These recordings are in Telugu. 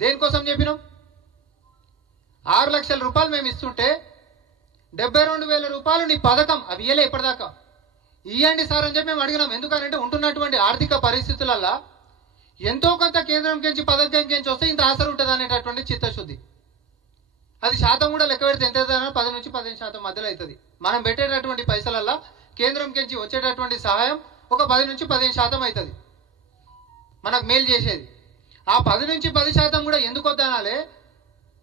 దేనికోసం చెప్పినాం? 6 లక్షల రూపాయలు మేము ఇస్తుంటే 72,000 రూపాయలు నీ పథకం అవి ఇయ్యలే ఇప్పటిదాకా. ఇయ్యండి సార్ అని చెప్పి మేము అడిగినాం. ఎందుకంటే ఉంటున్నటువంటి ఆర్థిక పరిస్థితులలో ఎంతో కొంత కేంద్రం కించి పథకం కించి వస్తే ఇంత ఆసరు ఉంటుంది అనేటటువంటి చిత్తశుద్ధి. అది శాతం కూడా లెక్క పెడితే ఎంత 10 నుంచి 15% మధ్యలో అవుతుంది. మనం పెట్టేటటువంటి పైసలల్లో కేంద్రం కించి వచ్చేటటువంటి సహాయం ఒక 10 నుంచి 15% అవుతుంది మనకు మేలు చేసేది. ఆ 10 నుంచి 10% కూడా ఎందుకు వద్దనాలే,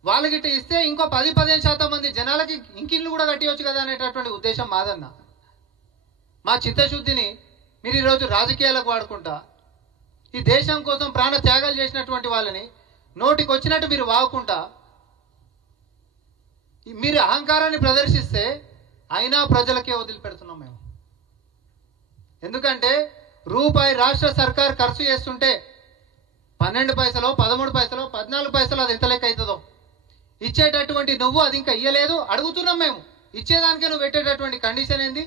వాళ్ళకి ఇస్తే ఇంకో 10-15% మంది జనాలకి ఇంకిళ్ళు కూడా కట్టివచ్చు కదా అనేటటువంటి ఉద్దేశం మాదన్న. మా చిత్తశుద్ధిని మీరు ఈరోజు రాజకీయాలకు వాడుకుంటా ఈ దేశం కోసం ప్రాణ త్యాగాలు చేసినటువంటి వాళ్ళని నోటికి వచ్చినట్టు మీరు వాగుకుంటా మీరు అహంకారాన్ని ప్రదర్శిస్తే అయినా ప్రజలకే వదిలిపెడుతున్నాం మేము. ఎందుకంటే రూపాయి రాష్ట్ర సర్కార్ ఖర్చు చేస్తుంటే 12 పైసలో 13 పైసలో 14 పైసలు అది ఎంత లెక్క అవుతుందో ఇచ్చేటటువంటి నువ్వు అది ఇంకా ఇయ్యలేదు. అడుగుతున్నాం మేము, ఇచ్చేదానికే నువ్వు పెట్టేటటువంటి కండిషన్ ఏంది?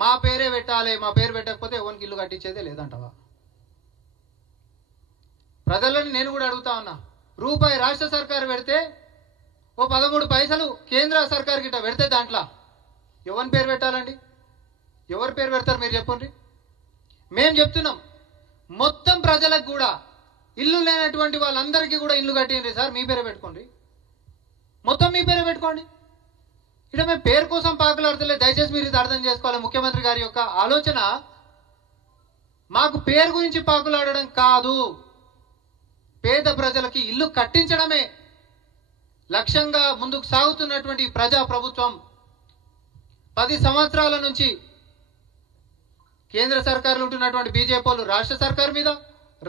మా పేరే పెట్టాలి, మా పేరు పెట్టకపోతే ఎవరికి ఇల్లు కట్టించేదే లేదంటవా? ప్రజలని నేను కూడా అడుగుతా ఉన్నా, రూపాయి రాష్ట్ర సర్కారు పెడితే ఓ 13 పైసలు కేంద్ర సర్కార్ గిట్ట పెడితే దాంట్లో ఎవరి పేరు పెట్టాలండి? ఎవరి పేరు పెడతారు మీరు చెప్పండి. మేము చెప్తున్నాం మొత్తం ప్రజలకు కూడా ఇల్లు లేనటువంటి వాళ్ళందరికీ కూడా ఇల్లు కట్టిండ్రి సార్, మీ పేరే పెట్టుకోండి, మొత్తం మీ పేరే పెట్టుకోండి. ఇక్కడ మేము పేరు కోసం పాకులాడతలేదు. దయచేసి మీరు ఇది అర్థం చేసుకోవాలి. ముఖ్యమంత్రి గారి యొక్క ఆలోచన మాకు పేరు గురించి పాకులాడడం కాదు, పేద ప్రజలకి ఇల్లు కట్టించడమే లక్ష్యంగా ముందుకు సాగుతున్నటువంటి ప్రజా ప్రభుత్వం. 10 సంవత్సరాల నుంచి కేంద్ర సర్కారులో ఉంటున్నటువంటి బీజేపీ వాళ్ళు రాష్ట్ర సర్కారు మీద,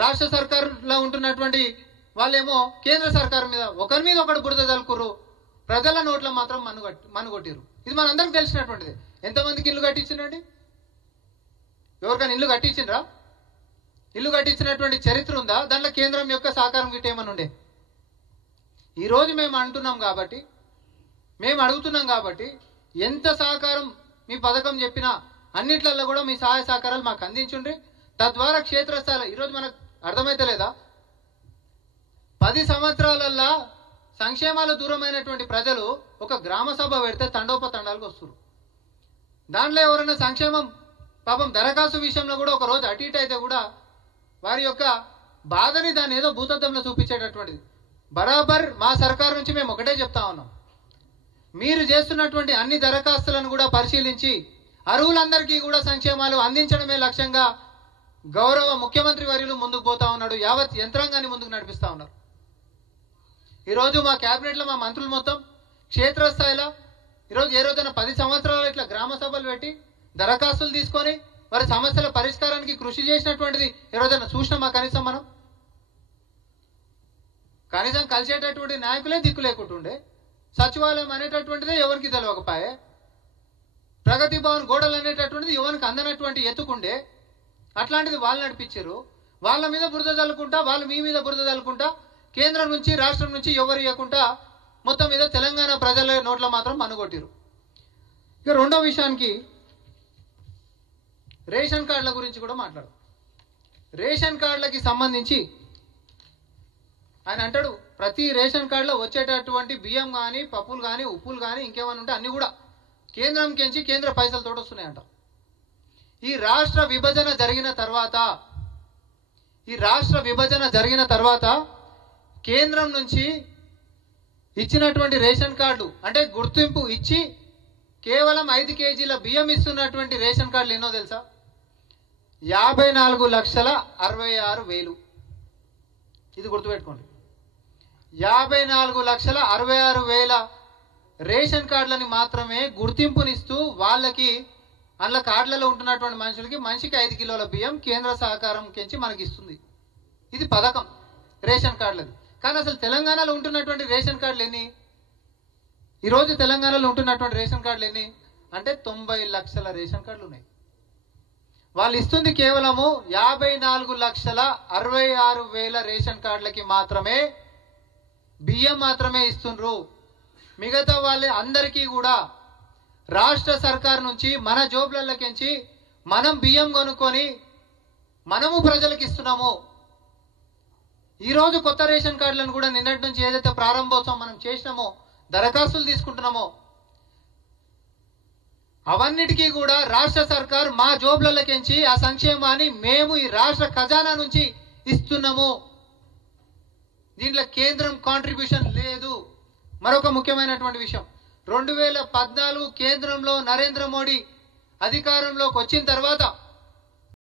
రాష్ట్ర సర్కారులో ఉంటున్నటువంటి వాళ్ళేమో కేంద్ర సర్కారు మీద ఒకరి మీద ఒకటి బురద చల్లుకుర్రు. ప్రజల నోట్ల మాత్రం మనుగొట్టిరు. ఇది మనందరికి తెలిసినటువంటిది. ఎంతమందికి ఇల్లు కట్టించిండండి? ఎవరికైనా ఇల్లు కట్టించిండ్రా? ఇల్లు కట్టించినటువంటి చరిత్ర ఉందా? దాంట్లో కేంద్రం యొక్క సహకారం గిట్ట ఏమని ఉండే? ఈరోజు మేము అంటున్నాం కాబట్టి, మేము అడుగుతున్నాం కాబట్టి ఎంత సహకారం మీ పథకం చెప్పినా అన్నిట్లలో కూడా మీ సహాయ సహకారాలు మాకు అందించుండ్రి. తద్వారా క్షేత్రస్థాయిలో ఈరోజు మనకు అర్థమైతే లేదా, 10 సంవత్సరాలల్లా సంక్షేమాలు దూరమైనటువంటి ప్రజలు ఒక గ్రామ సభ పెడితే తండోపతండాలకు వస్తారు. దాంట్లో ఎవరైనా సంక్షేమం పాపం దరఖాస్తు విషయంలో కూడా ఒక రోజు అటు ఇటు అయితే కూడా వారి యొక్క బాధని దాన్ని ఏదో భూతత్వంలో చూపించేటటువంటిది. బరాబర్ మా సర్కారు నుంచి మేము ఒకటే చెప్తా ఉన్నాం, మీరు చేస్తున్నటువంటి అన్ని దరఖాస్తులను కూడా పరిశీలించి అర్హులందరికీ కూడా సంక్షేమాలు అందించడమే లక్ష్యంగా గౌరవ ముఖ్యమంత్రి వర్యులు ముందుకు పోతా ఉన్నాడు. యావత్ యంత్రాంగాన్ని ముందుకు నడిపిస్తా ఉన్నారు. ఈరోజు మా క్యాబినెట్లో మా మంత్రులు మొత్తం క్షేత్రస్థాయిలో ఈరోజు ఏ రోజైనా 10 సంవత్సరాలు ఇట్లా గ్రామ సభలు పెట్టి దరఖాస్తులు తీసుకొని వారి సమస్యల పరిష్కారానికి కృషి చేసినటువంటిది ఏ రోజైనా చూసినామా? కనీసం కలిసేటటువంటి నాయకులే దిక్కు లేకుంటుండే, సచివాలయం అనేటటువంటిదే ఎవరికి తెలియకపోయే, ప్రగతి భవన్ గోడలు అనేటటువంటిది ఎవరికి అందనటువంటి ఎత్తుకుండే. అట్లాంటిది వాళ్ళు నడిపించారు. వాళ్ళ మీద బురద చల్లుకుంటా, వాళ్ళు మీ మీద బురద చల్లుకుంటా, కేంద్రం నుంచి రాష్ట్రం నుంచి ఎవరు ఇవ్వకుండా మొత్తం మీద తెలంగాణ ప్రజల నోట్ల మాత్రం మనుగొట్టిరు. ఇక రెండో విషయానికి రేషన్ కార్డుల గురించి కూడా మాట్లాడు. రేషన్ కార్డులకి సంబంధించి ఆయన అంటాడు, ప్రతి రేషన్ కార్డులో వచ్చేటటువంటి బియ్యం కానీ పప్పులు కానీ ఉప్పులు కానీ ఇంకేమైనా ఉంటే అన్ని కూడా కేంద్రం కించి కేంద్ర పైసలతో వస్తున్నాయంట. ఈ రాష్ట్ర విభజన జరిగిన తర్వాత కేంద్రం నుంచి ఇచ్చినటువంటి రేషన్ కార్డు అంటే గుర్తింపు ఇచ్చి కేవలం 5 కేజీల బియ్యం ఇస్తున్నటువంటి రేషన్ కార్డులు ఎన్నో తెలుసా? 54,66,000. ఇది గుర్తుపెట్టుకోండి. 54,66,000 రేషన్ కార్డులని మాత్రమే గుర్తింపునిస్తూ వాళ్ళకి అందులో కార్డులలో ఉంటున్నటువంటి మనుషులకి మనిషికి 5 కిలోల బియ్యం కేంద్ర సహకారం కించి మనకి ఇస్తుంది. ఇది పథకం రేషన్ కార్డులది. కానీ అసలు తెలంగాణలో ఉంటున్నటువంటి రేషన్ కార్డులు ఎన్ని? ఈరోజు తెలంగాణలో ఉంటున్నటువంటి రేషన్ కార్డులు ఎన్ని అంటే 90 లక్షల రేషన్ కార్డులు ఉన్నాయి. వాళ్ళు ఇస్తుంది కేవలము 54,66,000 రేషన్ కార్డులకి మాత్రమే బియ్యం మాత్రమే ఇస్తుండ్రు. మిగతా వాళ్ళే అందరికీ కూడా రాష్ట్ర సర్కార్ నుంచి మన జోబులకి మనం బియ్యం కొనుక్కొని మనము ప్రజలకు ఇస్తున్నాము. ఈ రోజు కొత్త రేషన్ కార్డులను కూడా నిన్నటి నుంచి ఏదైతే ప్రారంభోత్సవం మనం చేసినామో, దరఖాస్తులు తీసుకుంటున్నామో, అవన్నిటికీ కూడా రాష్ట్ర సర్కార్ మా జోబులకెంచి ఆ సంక్షేమాన్ని మేము ఈ రాష్ట్ర ఖజానా నుంచి ఇస్తున్నాము. దీంట్లో కేంద్రం కాంట్రిబ్యూషన్ లేదు. మరొక ముఖ్యమైనటువంటి విషయం, 2014 కేంద్రంలో నరేంద్ర మోడీ అధికారంలోకి వచ్చిన తర్వాత